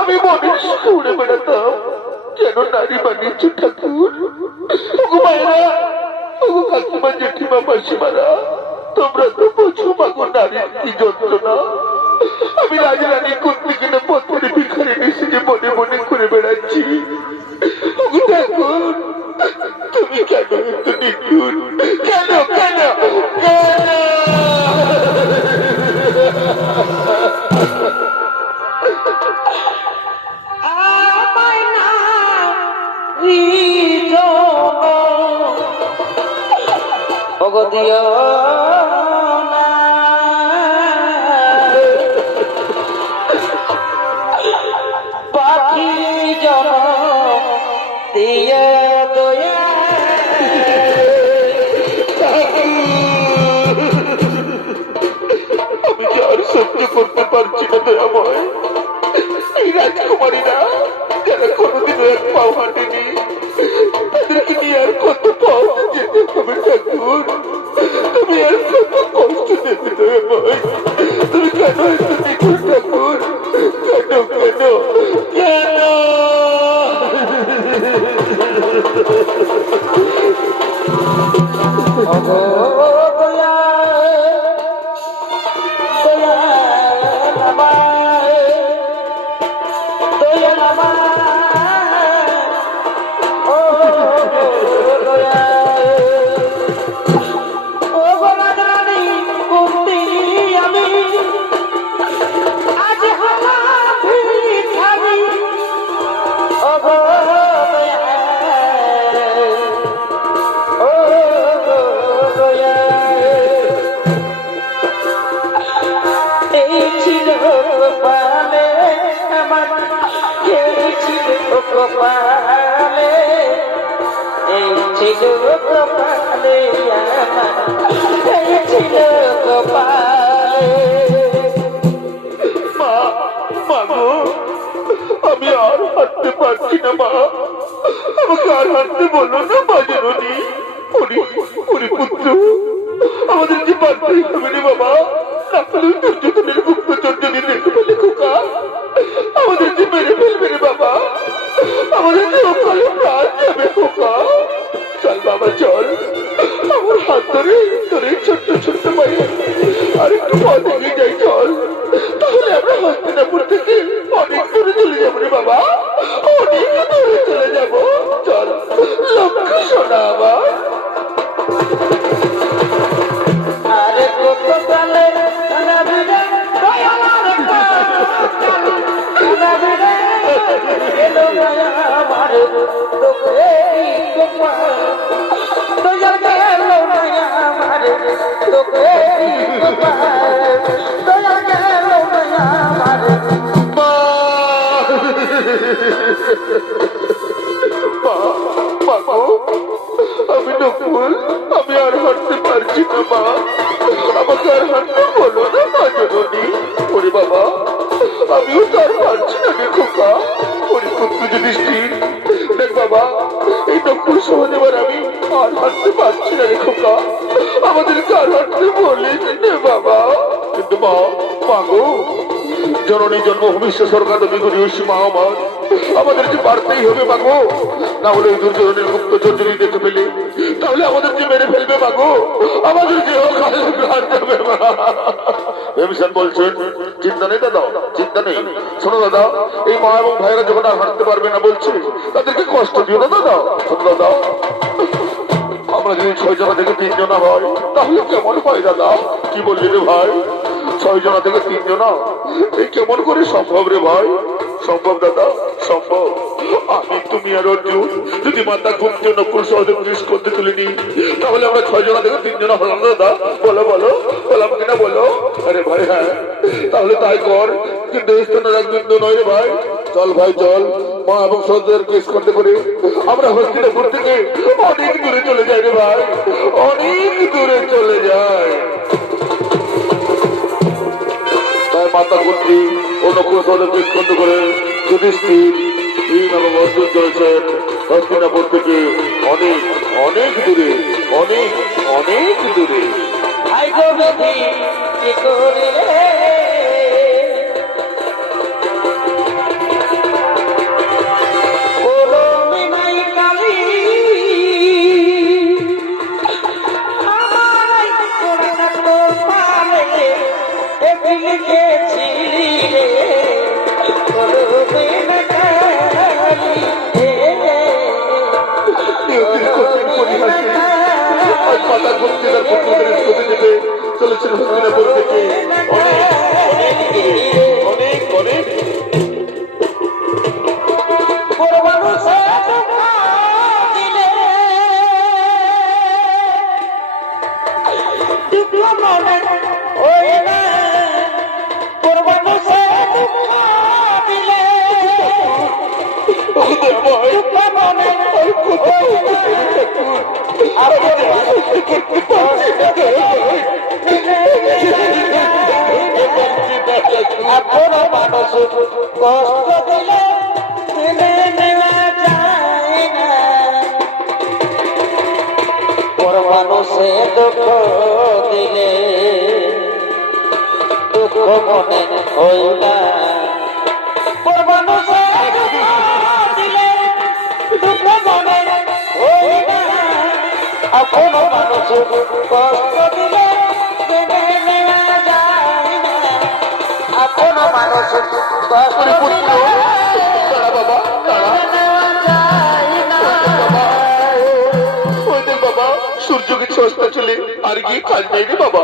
আমি মনের উড়ে বেড়াতাম, কেন নারী বানিয়েছো ঠাকুর? মায়েরা, কাকিমা, জেঠিমা, মাসিমারা, তোমরা তো বোঝো মাগো নারীর কি যন্ত্রণা। আমি রাজরানী করতে কিনা পথের ভিখারি নিয়ে মনে মনে করে বেড়াচ্ছি। ঠাকুর, তুমি কেন এত নিষ্ঠুর? কেন কেন কেন? পাখি জন দিয়ে দয়া আমি কি আর সহ্য করতে পারছি না দয়াময়। এই রাজকুমারীরা যারা কোনোদিনও এক পাও হাঁটেনি, তাদেরকে নিয়ে আর কত পাও যেতে হবে ঠাকুর? তুমি আর কত কষ্ট দেবে দয়াময়? তুমি কেন এত নিখুঁত ঠাকুর? কেন কেন কেন? আমি আর হাঁটতে পারছি না মা, আমাকে আর হাঁটতে বলো না মা। জননী, পুত্র, আমাদের যে বাড়তেই হবে রে বাবা, দুর্যোধনের গুপ্তচর্য দেখতে পেলে খোকা আমাদের যে মেরে ফেলবে রে বাবা, আমাদের যে ওখানে প্রাণ যাবে খোকা। চল বাবা চল, আমার হাত ধরে ধরে ছোট্ট ছোট্ট পায়ে আর একটু পথ এগিয়ে যাই চল। তাহলে আমরা হস্তিনাপুর থেকে অনেক দূরে চলে যাবো রে বাবা, অনেক দূরে চলে যাবো। চল লক্ষ্মী সোনা আমার। আরে কত কালে আমি নকুল, আমি আর হাঁটতে পারছি না মা, আমাকে আর হাঁটতে বলো না মা জননী। ওরে বাবা, আমিও তো আর পারছি না রে খোকা। ওরে পুত্র যুধিষ্ঠির, দেখ বাবা, এই নকুল সহদেবার আমি আর হাঁটতে পারছি না রে খোকা, আমাদেরকে আর হাঁটতে বলিস নে বাবা। কিন্তু মা, মাগো, জননী জন্মভূমি স্বর্গাদ বিগুণী মা আমার, আমাদের যে পারতেই হবে মাগো, না হলে এই দুর্যোধনের গুপ্তচর যদি দেখতে পেলে তাহলে আমাদের যে মেরে ফেলবে মাগো, আমাদের যে ভীমসেন বলছেন চিন্তা নেই দাদা, চিন্তা নেই। শোনো দাদা, এই মা এবং ভাইরা যখন আর হাঁটতে পারবে না বলছে, তাদেরকে কষ্ট দিও না দাদা। শোনো দাদা, আমরা যদি 6 জনা থেকে 3 জনা হয় তাহলে কেমন হয় দাদা? কি বললি রে ভাই? 6 জনা থেকে 3 জনা, এই কেমন করে সম্ভব রে ভাই? সম্ভব দাদা, সম্ভব। আমি, তুমি আর অর্জুন যদি মাতা কুন্তি নকুল সহদেব করতে তুলে নি, তাহলে আমরা 6 জনা থেকে 3 জনা হলাম দাদা। বলো বলো, বললাম কিনা বলো? আরে ভাই হ্যাঁ, তাহলে তাই কর, কিন্তু এই স্থানের একদিন নয় রে ভাই। চল ভাই চল, মা এবং সহদেবকে স্কন্ধে করে আমরা হস্তিনাপুর থেকে অনেক দূরে চলে যাই রে ভাই, অনেক দূরে চলে যায়। তাই মাতা কুন্তি ও নকুল সহদেবকে স্কন্ধ করে যুধিষ্ঠির, ভীম এবং অর্জুন চলেছেন হস্তিনাপুর থেকে অনেক অনেক দূরে, অনেক অনেক দূরে। আই গো বিধি কি করিলে কলমি নাই কালি আমায় কোনা পালে একই লিখেছিলি রে কলমি না কালি নিয়তির কঠিন পরিহাসে আজ মাতা ভক্তিদার পুত্রদের স্কুলে যেতে চলেছেন হস্তিনাপুর থেকে। অনেক অনেক দূরে, অনেক অনেক মানুষ কষ্ট দিলে মেনে নেওয়া যায় না পর মানুষে দুঃখ দিলে দুঃখ মনে হই না পর মানুষে দুঃখ দিলে দুঃখ মনে হই না আপন মানুষ কষ্ট দিলে মেনে নেওয়া যায় না আপন মানুষ কষ্ট দিলে তারা বাবা, তারা ওই দেখ বাবা, সূর্য কিছু অস্ত চলে আর গিয়ে কাজ নেই রে বাবা।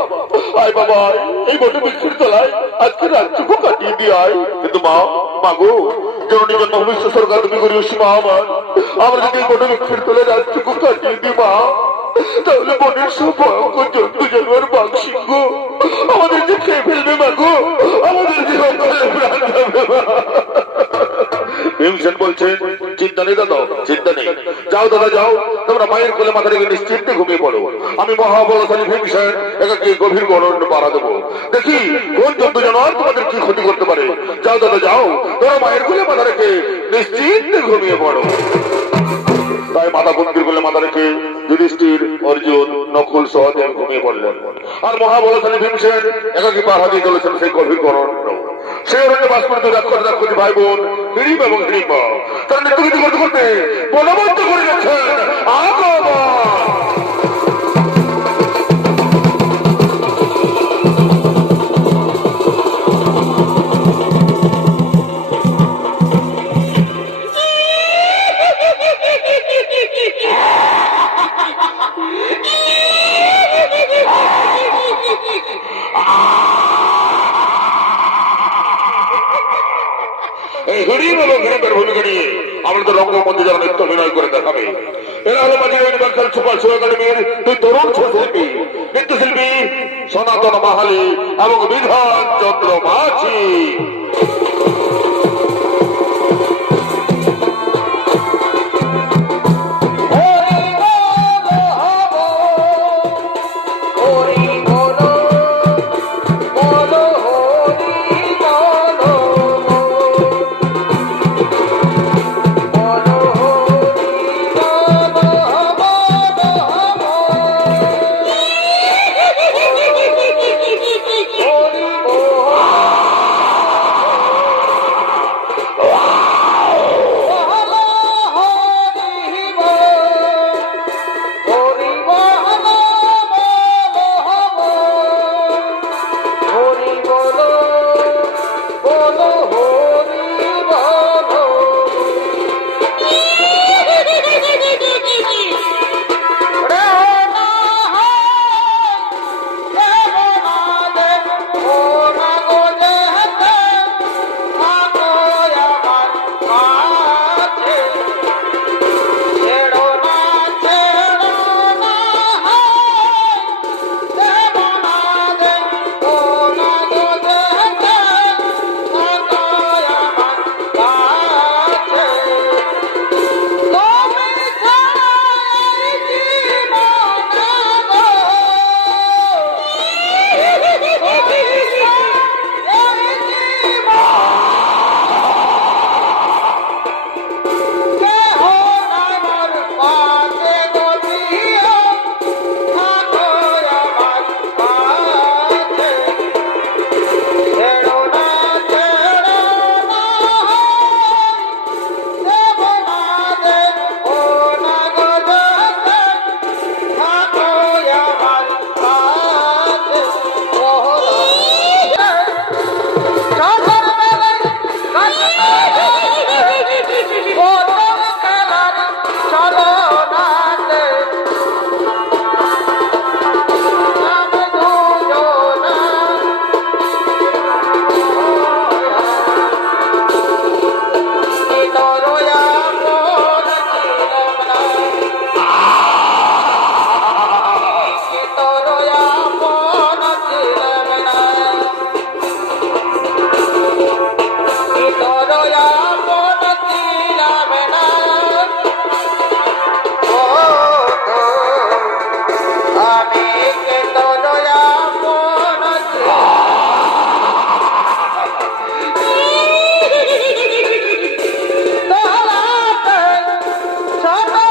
আয় বাবা আয়, এই বটে বৃক্ষের তলায় আজকে রাতটুকু কাটিয়ে দিয়ে আয়। কিন্তু মা, মাগো জননী জন্ম ভবিষ্য সরকার তুমি করি মা আমার, আমরা যদি এই বটে বৃক্ষের তলায় রাতটুকু কাটিয়ে দিই মা, তাহলে বনের সব ভয়ঙ্কর জন্তু জানোয়ার বাঘ সিংহ আমাদের যে খেয়ে ফেলবে মাগো, আমাদের যে প্রাণ যাবে মা। ভীমসেন বলছেন চিন্তা নেই দাদা, চিন্তা নেই, যাও দাদা যাও, তোমরা মায়ের কোলে মাথা রেখে নিশ্চিন্তে ঘুমিয়ে পড়ো। আমি মহাবলশালী ভীমসেন একাকে গভীর গণন পাড়া দেবো, দেখি কোন জন্তু জানোয়ার তোমাদের কি ক্ষতি করতে পারে। যাও দাদা যাও, তোমরা মায়ের কোলে মাথা রেখে নিশ্চিন্তে ঘুমিয়ে পড়ো। তাই মাথা বন্দির কোলে মাথা রেখে যুধিষ্ঠির, অর্জুন, নকুল সহদেব ঘুমিয়ে পড়লেন। আর মহাবলশালী ভীমসেন একাকি পাহাড় দিয়ে চলেছেন সেই গভীর গণন। সে অরণ্যে বাস করতে রাক্ষস রাক্ষসী ভাই বোন হিড়িম এবং হিড়িম্বা তারা নৃত্যগীতি করতে করতে বনবদ্ধ করে যাচ্ছেন আগমন। এই হিড়িম এবং হিড়িম্বের ভূমিকা নিয়ে আমাদের রঙ্গমঞ্চে যারা নৃত্য অভিনয় করে দেখাবে, এরা হলো মাঝিরানী বাঙ্গাল সুপার শো একাডেমির দুই তরুণ শিল্পী, নৃত্যশিল্পী সনাতন মাহালি এবং বিধান চন্দ্র মাঝি। Bye.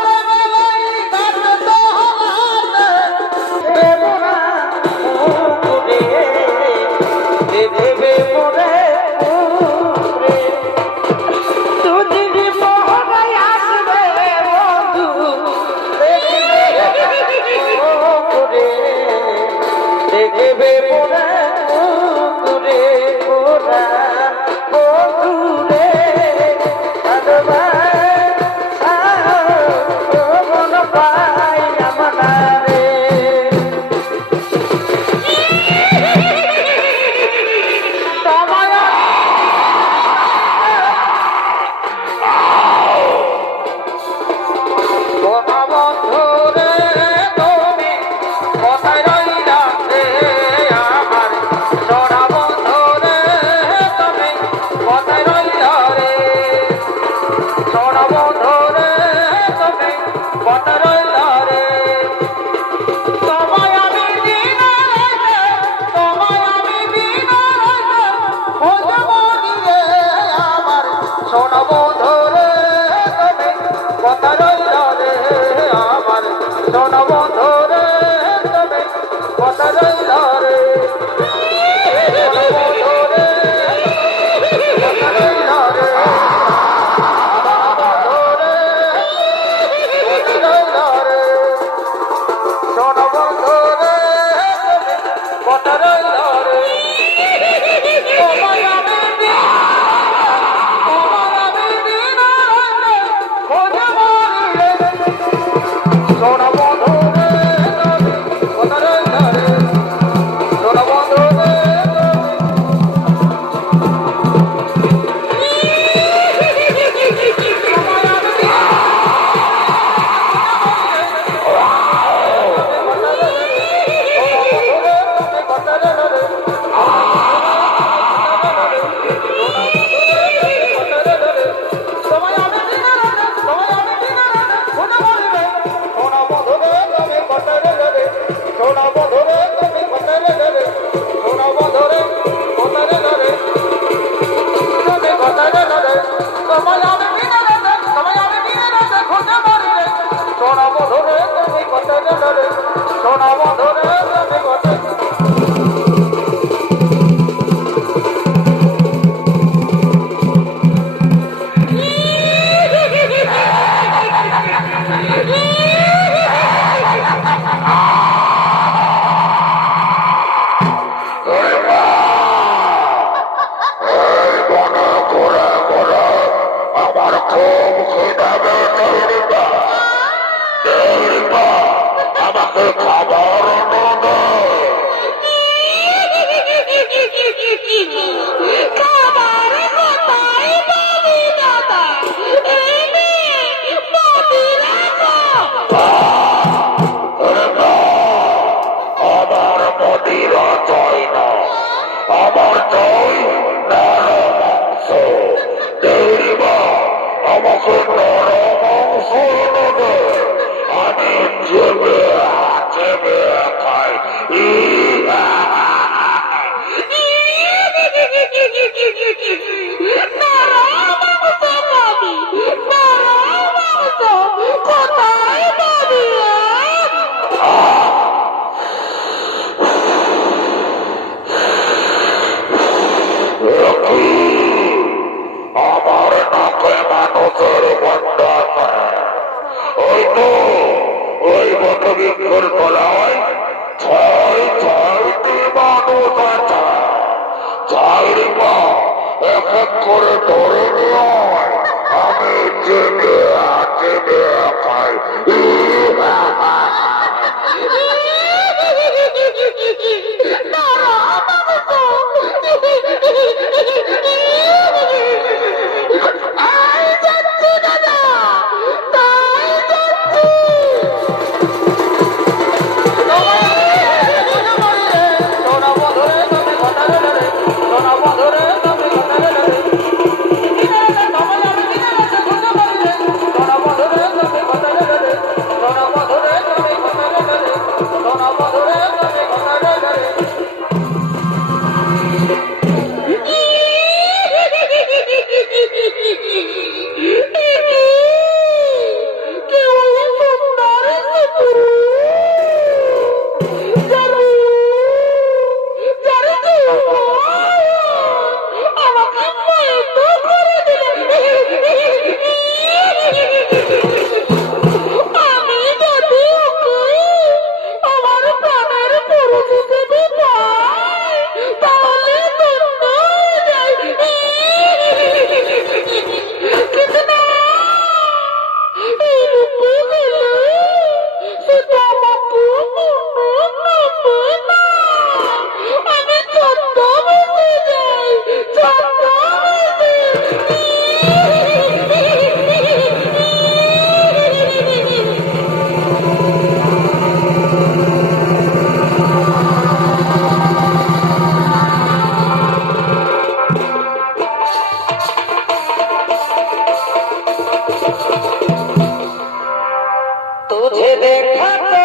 तुझे देखते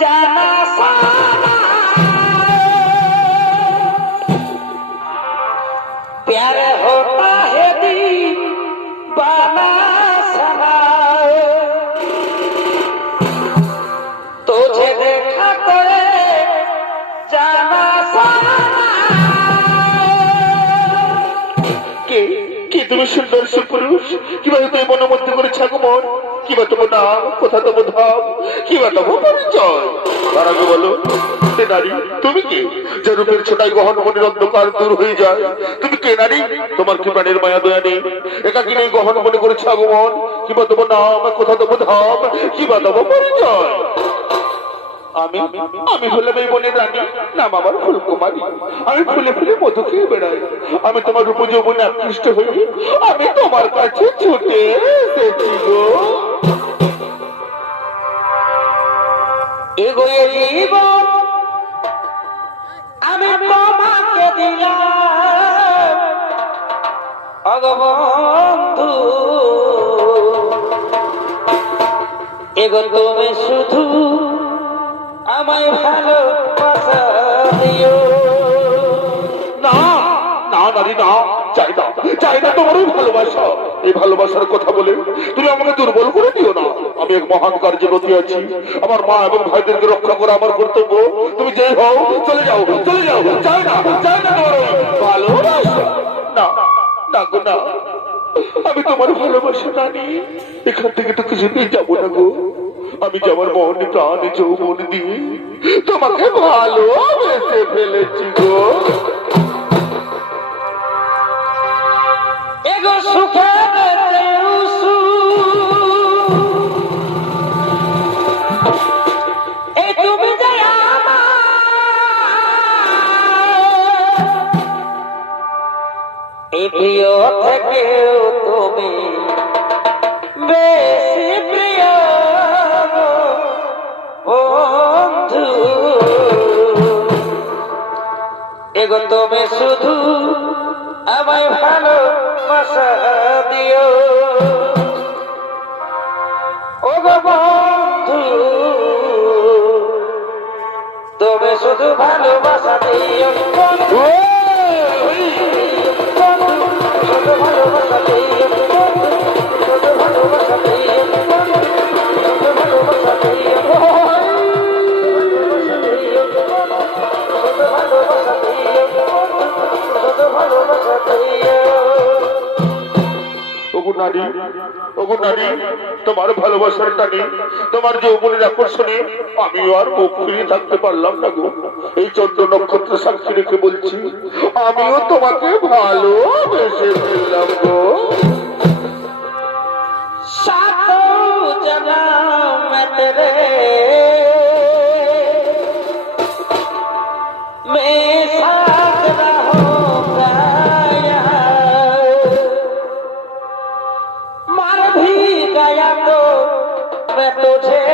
जाना सारा प्यार होता है दीवाना सना तुझे देखते जाना सारा কি তুমি সুন্দর সুপুরুষ কিভাবে তুমি মনের মধ্যে করে ছাগো মন কিবা তোমার নাম কোথা তোমার ধাম কিবা তোমার পরিচয় তার আগে বলো কে নারী তুমি কি যে রূপের ছোটাই গহন মনের অন্ধকার দূর হয়ে যায় তুমি কে নারী তোমার কি প্রাণের মায়া দয়া নেই একাকি নেই গহন মনে করে ছাগো মন কিবা তোমার নাম কোথা তোমার ধাম কিবা তোমার পরিচয় আমি আমি হলাম এই বনের রানী নাম আমার ফুলকুমারী আমি ফুলে ফুলে মধু খেয়ে বেড়াই আমি তোমার রূপ যৌবনে আকৃষ্ট হয়ে আমি তোমার কাছে ছুটে এসেছি গো এগোয়ে জীবন আমি তোমাকে দিলাম অগবন্ধু এগো তুমি শুধু আমায় ভালোবাসা দিও না না নারী না চাই না তোমার ওই ভালোবাসা এই ভালোবাসার কথা বলে তুমি আমাকে দুর্বল করে দিও না আমি এক মহান কার্যে রতি আছি আমার মা এবং ভাইদেরকে রক্ষা করা আমার কর্তব্য তুমি যে হও চলে যাও চাই না তোমার ওই ভালোবাসা না না গো না আমি তোমার ভালোবাসা না নিয়ে এখান থেকে তো কিছুতেই যাবো না গো আমি যে আমার মন প্রাণ যৌবন দিয়ে তোমাকে ভালোবেসে ফেলেছি গো এগো সুখে এই তুমি যে আমার এই প্রিয় থেকেও তুমি বেশি প্রিয় বন্ধু এগো তুমি শুধু আমায় ভালোবাসা দিও ও গো বন্ধু তুমি শুধু ভালোবাসা দিও বন্ধু শুধু ভালোবাসা দিও শুধু ভালোবাসা দিও শুধু ভালোবাসা দিও ওগো নারী তোমার ভালোবাসার টানে তোমার যৌবনের আকর্ষণে আমিও আর মুখ ফিরিয়ে থাকতে পারলাম না গো এই চন্দ্র নক্ষত্র সাক্ষী রেখে বলছি আমিও তোমাকে ভালোবেসে ফেললাম গো सातों जन्म में तेरे मैं साथ रहूंगा मर भी गया तो मैं तुझे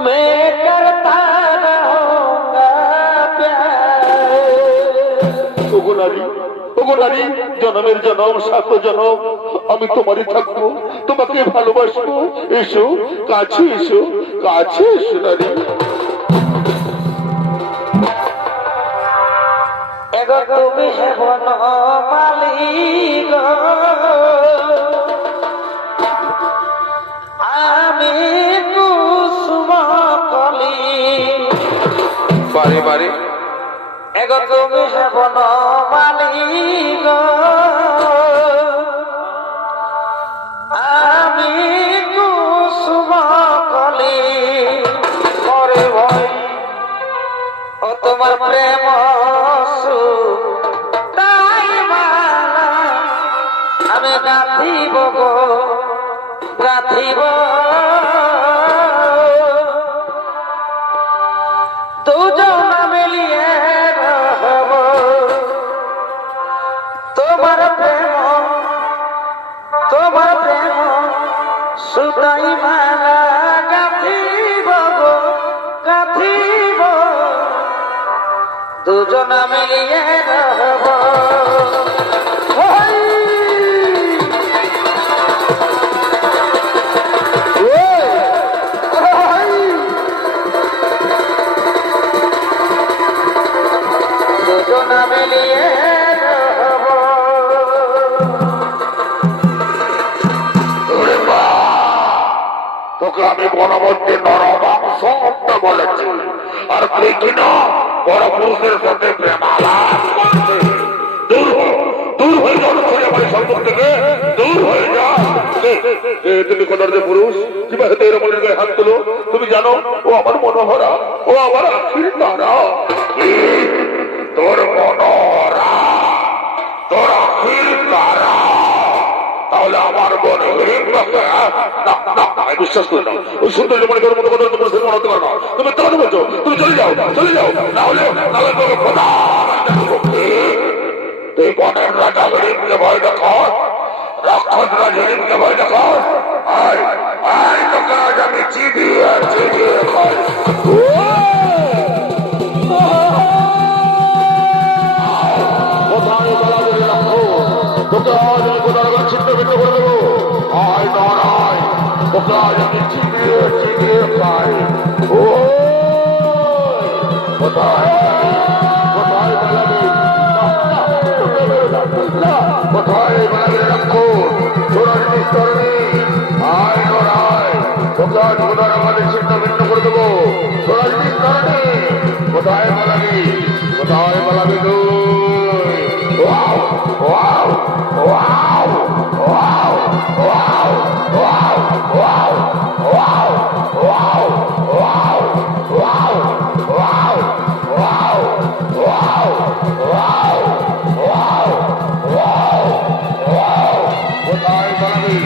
मैं करता रहूंगा प्यार ওগো নারী জনমের জনম সাত জনম আমি তোমারই থাকবো তোমাকে ভালোবাসবো এসো কাছে এসো নারী এগো তুমি হে বনমালী গো আমি কুসুম কলি বারে এগো তুমি হে বনমালী গো আমি কুসুম কলি মরে ভয় ও তোমার প্রেম তাই মালা আমি গাঁথিব গো গাঁথিব দুজন মিলিয়ে রহব তোমার প্রেম সুতাই মালা গাঁথিব গো গাঁথিব দুজন মিলিয়ে রহব তোকে আমি বনবর্তী নরমাংস বলেছি, আর তুই কিনা বড় পুরুষের সাথে প্রেমালাপ করছিস। দূর হয়ে যাও ছেলে ভাই সম্পর্ক থেকে, দূর হয়ে যা। তুমি কোথার যে পুরুষ কিভাবে তেরো মনের গায়ে হাত তুলো? তুমি জানো ও আমার মনোহরা, ও আমার আখির তারা। তোর মনোহরা, তোর আখির তারা, তাহলে আমার মনে বিশ্বাস করে নাও। ওই সুন্দর মনে করার মতো কথা তোমার সে মনে হতে পারো না। তুমি তো বলছো তুমি চলে যাও, চলে যাও, নাহলে তোকে তুই বনের রাজা গরিবকে ভয় দেখাস, রাক্ষস রাজা গরিবকে ভয় দেখাস। তোকে আজ আমি চিবিয়ে চিবিয়ে খাই। কোথায় বলা বলে রাখো, তোকে আজ আমি কোথায় ছিন্ন ভিন্ন করে দেবো। আয় নয়, তোকে আজ আমি চিবিয়ে চিবিয়ে খাই। ও কোথায় কোথায় বলাবি, কোথায় বলাবি রাখো তোরা স্তরণী। আয় নয়, তোকে আজ কোথায় আমাদের ছিন্ন ভিন্ন করে দেবো। তোরা স্তরণী কোথায় বলাবি, কোথায় বলাবি তুই। Wow! Wow! Wow! Wow! Wow! Wow! Wow! Wow! Wow! Wow! Wow! Wow! Wow! Wow! Wow! Wow! Wow! Wow! কোথায় বলবি,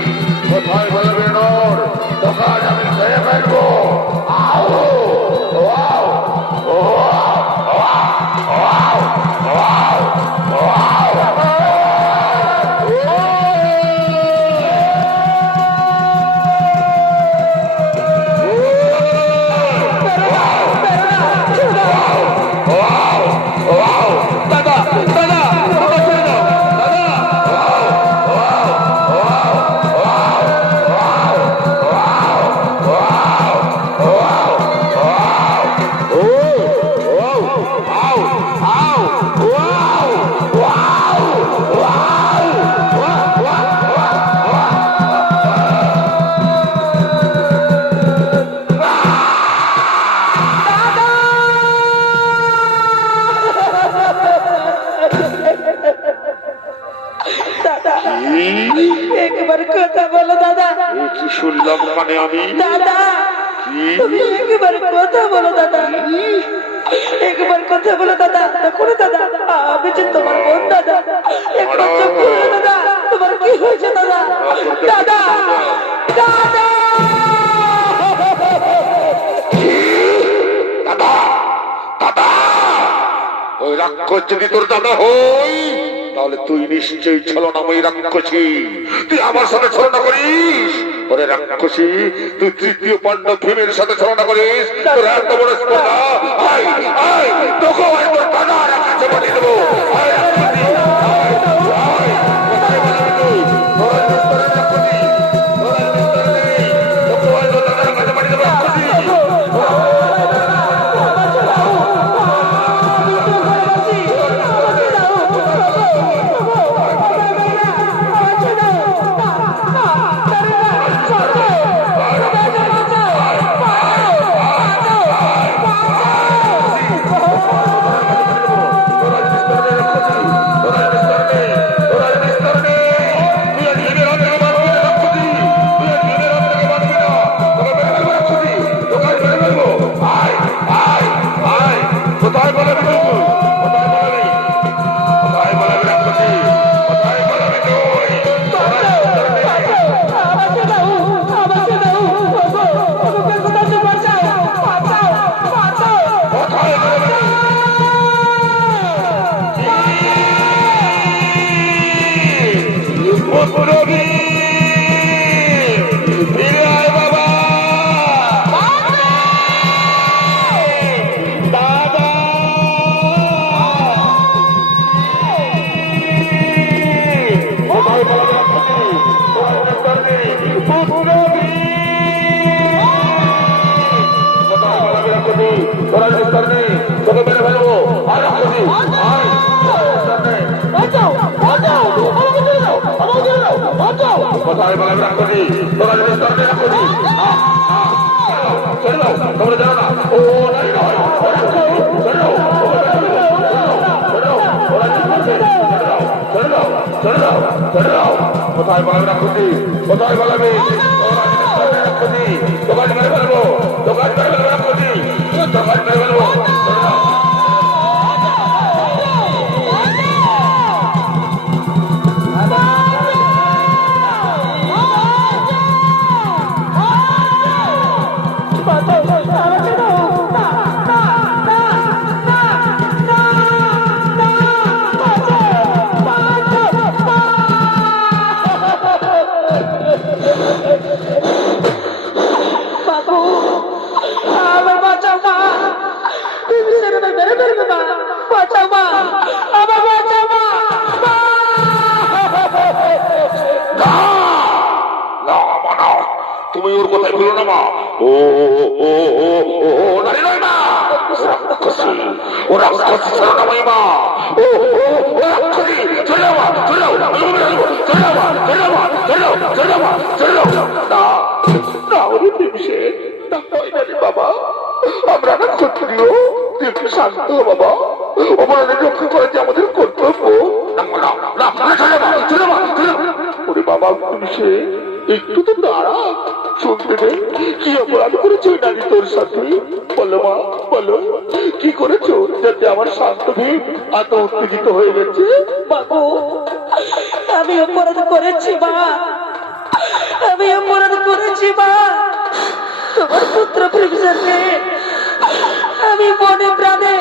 কোথায় বলবি নোর, তোকে আজ আমি খেয়ে ফেলবো। আও! Wow! Wow! Wow! Wow! একবার কথা বলো দাদা। কি শুনলাম মানে আমি দাদা তুমি একবার কথা বলো দাদা, একবার কথা বলো দাদা। দেখো দাদা আমি যে তোমার বোন দাদা, একবার চুপ করো দাদা। তোমার কি হয়েছে দাদা? দাদা দাদা দাদা দাদা, ওই রাক্ষস যদি তোর দাদা হই, তাহলে তুই নিশ্চয়ই ছলনাময়ী রাক্ষসী। তুই আমার সাথে ছলনা করিস। ওরে রাক্ষসী, তুই তৃতীয় পাণ্ডব ভীমের সাথে ছলনা করিস। তোর এত বড় স্পর্ধা, তোকে তোর দাদার কাছে পাঠিয়ে দেবো। কোথায় বলে রাখি তোরা বিস্তার রাখি তোমরা জানো না ও নাই নয় কোথায় বলে রাখি কোথায় বলাবি দোকান মেরে ফেলবো দোকান মেরে ফেলবো রাখি দোকান মেরে ফেলবো তুমি ওর কথাই বলো না মা ও ও ও ও নারী নয় মা ও রাক্ষসী শরণাময়ী মা ও ও ও রাক্ষসী চলে যাও মা চলে যাও চলে যাও মা চলে যাও মা চলে যাও চলে যাও মা চলে যাও না না ওরে বিমসে না হয় না রে বাবা আমরা না ক্ষত্রিয় তুই একটু শান্ত হ বাবা অপরাধের রক্ষা করা যে আমাদের কর্তব্য না চলে যাও চলে যাও চলে যাও ওরে বাবা বিমসে একটু তো দাঁড়া শুনতে দে কি অপরাধ করেছো নারী তোর সাথে বলো মা বলো কি করেছো যাতে আমার শান্ত ভীম এত উত্তেজিত হয়ে গেছে বাবু আমি অপরাধ করেছি মা আমি অপরাধ করেছি মা তোমার পুত্র প্রেমকে আমি মনে প্রাণে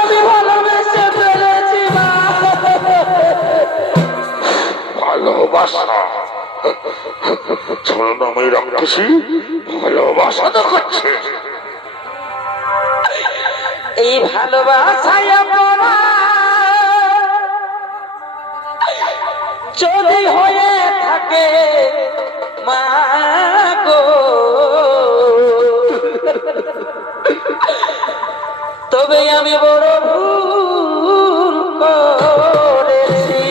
আমি ভালোবেসে ফেলেছি মা ভালোবাসা ছলনাময়ী রাক্ষসী ভালোবাসা দেখাচ্ছে এই ভালোবাসায় পড়া যদি হয়ে থাকে মা গো তবে আমি বড় ভুল করেছি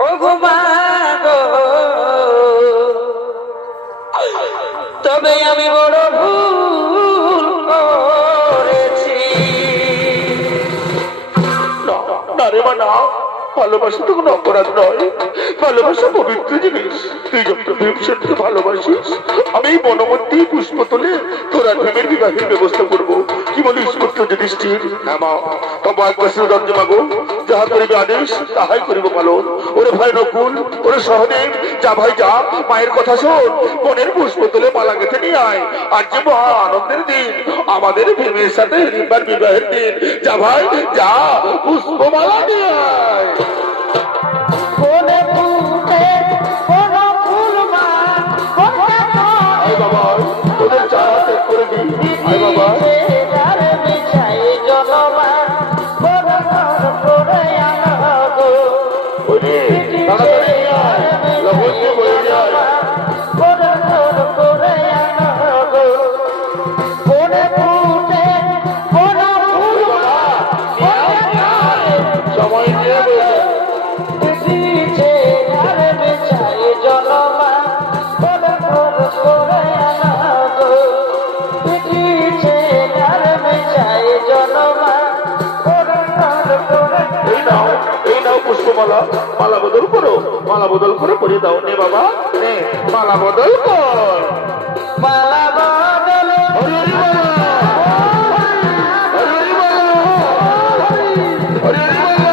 ও গো মা গো তবে আমি বড় ভুল করেছি না রে মা না ভালোবাসা তো কোনো অপরাধ নয় ভালোবাসা পবিত্র জিনিস তুই যখন ভীমসেনকে ভালোবাসিস আমি বনমধ্যেই পুষ্প তোলে তোরা ভীমের বিবাহের ব্যবস্থা করবো কি বলিস পুত্র যুধিষ্ঠির হ্যাঁ মা তবে একবাসী দরজা মাগো যাহা করিবে আদেশ তাহাই করিব পালন ওরে ভাই নকুল ওরে সহদেব যা ভাই যা মায়ের কথা শোন বনের পুষ্প তোলে মালা গেঁথে নিয়ে আয় আজ যে মহা আনন্দের দিন আমাদের ভীমের সাথে হিড়িম্বার বিবাহের দিন যা ভাই যা পুষ্পমালা নিয়ে আয় বাবা তোদের চারা ত্যাগ করে দিই আয় বাবা তাড়াতাড়ি আয় লবণ দিয়ে বয়ে যায় সময় দিয়ে বয়ে যায় এই নাও পুষ্পমালা মালা বদল করো মালা বদল করে পরিয়ে দাও নে বাবা নে মালা বদল কর মালা বদল হরি হরি বলো হরি হরি বলো হরি হরি বলো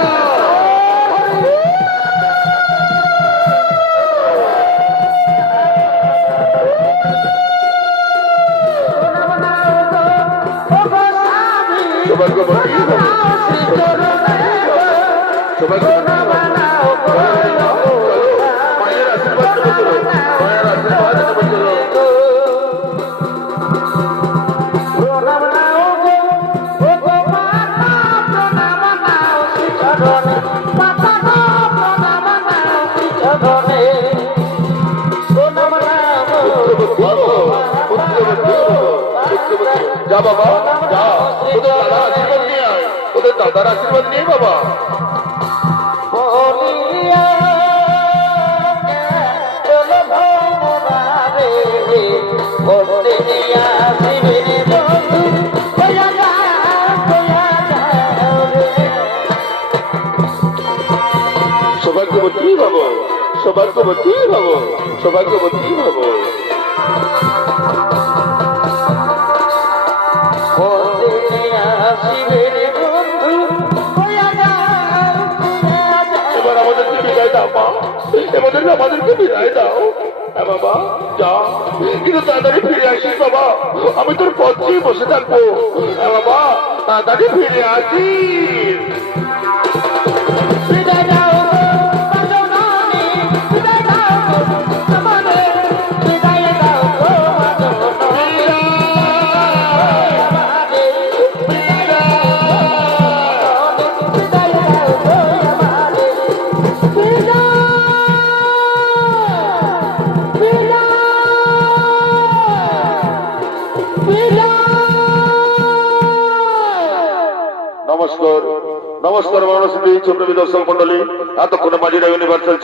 সবাইকে বলি সবাইকে মায়ের আশীর্বাদ নেবে চলো মায়ের আশীর্বাদ নেবে চলো যা বাবা যা তোদের দাদা আশীর্বাদ নিয়ে আয় তোদের দাদার আশীর্বাদ নিয়ে বাবা। বলিয়া চলো ভ্রমণারে বলতে নিয়া শিবিরে বন্ধু হইয়া যাও রে। সৌভাগ্যবতী ভাবো, সৌভাগ্যবতী ভাবো, সৌভাগ্যবতী ভাবো। বলতে নিয়া শিবিরে বন্ধু হইয়া যাও। এবার আমাদেরকে বিদায় দাও মা, আমাদেরকে বিদায় দাও। হ্যাঁ বাবা যা, কিন্তু তাড়াতাড়ি ফিরে আসিস বাবা, আমি তোর পথেই বসে থাকবো। হ্যাঁ বাবা তাড়াতাড়ি ফিরে আসিস। বিদায় দাও বাজনানি, বিদায় দাও আমারে, বিদায় দাও বাজনানি আমারে, বিদায় দাও আমারে, নমস্কার নমস্কার, মানসিক চন্দ্রবী দর্শক মন্ডলী, এতক্ষণে মাঝিরা ইউনিভার্সাল